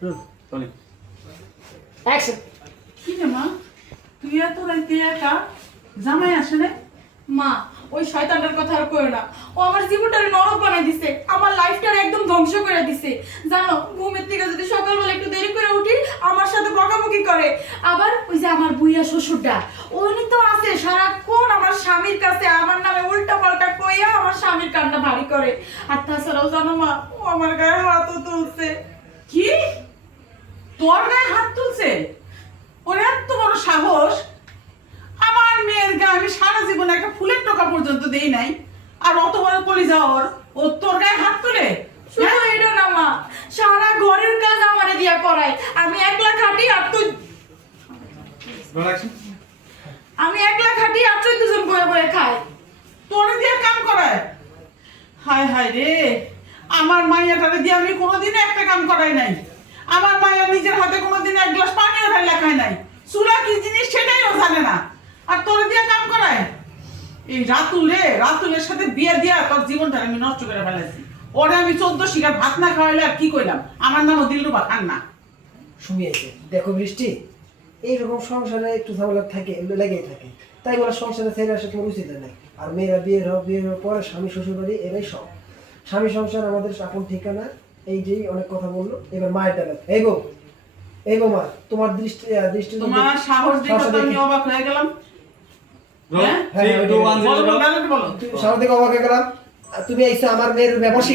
চলি অ্যাকশন। কি রে মা, তুই এত রাইতে একা? জামাই আসে না? মা, ওই শয়তানটার কথা আর কইও না। ও আমার জীবনটারে নরক বানাই দিছে, আমার লাইফটারে একদম ধ্বংস করে দিছে। জানো, ঘুমের থেকে যদি সকালবেলা একটু দেরি করে উঠি, আমার সাথে বকাবকি করে। আবার ওই যে আমার বুইয়া শ্বশুরটা, উনি তো আছে সারাক্ষণ আমার স্বামীর কাছে আমার নামে উল্টা পাল্টা কইয়া আমার স্বামীর কান্না ভারী করে। আর তাছাড়াও জানো মা, ও আমার গায়ে হাতও তুলছে। কি, তোর গায়ে হাত তুলছে? ওর এত বড় সাহস! আমার মেয়ের গায়ে আমি সারা জীবনে একটা ফুলের টোকা পর্যন্ত দেই নাই, আর অত বড় কলিজা ওর, ও তোর গায়ে হাত তুলে? শুধু এটা না মা, সারা ঘরের কাজ আমারে দিয়া করায়। আমি একলা খাটি আর তুই আমি একলা খাটি আর 14 জন বয়ে বয়ে খায়। তোরে দিয়ে কাম করায়? হায় হায় রে, আমার মাইয়াটারে দিয়ে আমি কোনোদিন একটা কাম করাই নাই। আমার মাইয়া নিজের হাতে কোনোদিন এক গ্লাস পানিও ঢাইলা খায় নাই। চুলা কি জিনিস সেটাইও জানে না, আর তোরে দিয়ে কাম করায়? এই রাতুলের সাথে বিয়ে দিয়া তোর জীবনটা আমি নষ্ট করে ফেলেছি। ওরে আমি 14 শিকার ভাত না খাওয়াইলে আর কি কইলাম? আমার নামও দিলরুবা খান্না। শুনিয়েছে দেখো বৃষ্টি, এইরকম সংসারে একটু ঝামেলা থাকে, এগুলো লেগেই থাকে। তাই বলে সংসারে ছেড়ে আসা তোমার উচিত নাই। আর মেয়েরা বিয়ের পরে স্বামী শ্বশুর বাড়ি এরাই সব। স্বামী সংসার আমাদের আপন ঠিকানা। এই যেই অনেক কথা বললো, এবার মায়ের ডালে এই বউ মা, তোমার দৃষ্টি তোমার সাহস দেখে তো আমি অবাক হয়ে গেলাম। হ্যাঁ? হ্যাঁ, বলো, বলো, বলো। সাহস দেখে অবাক হয়ে গেলাম। তুমি আইসা আমার মেয়ের ব্যবসা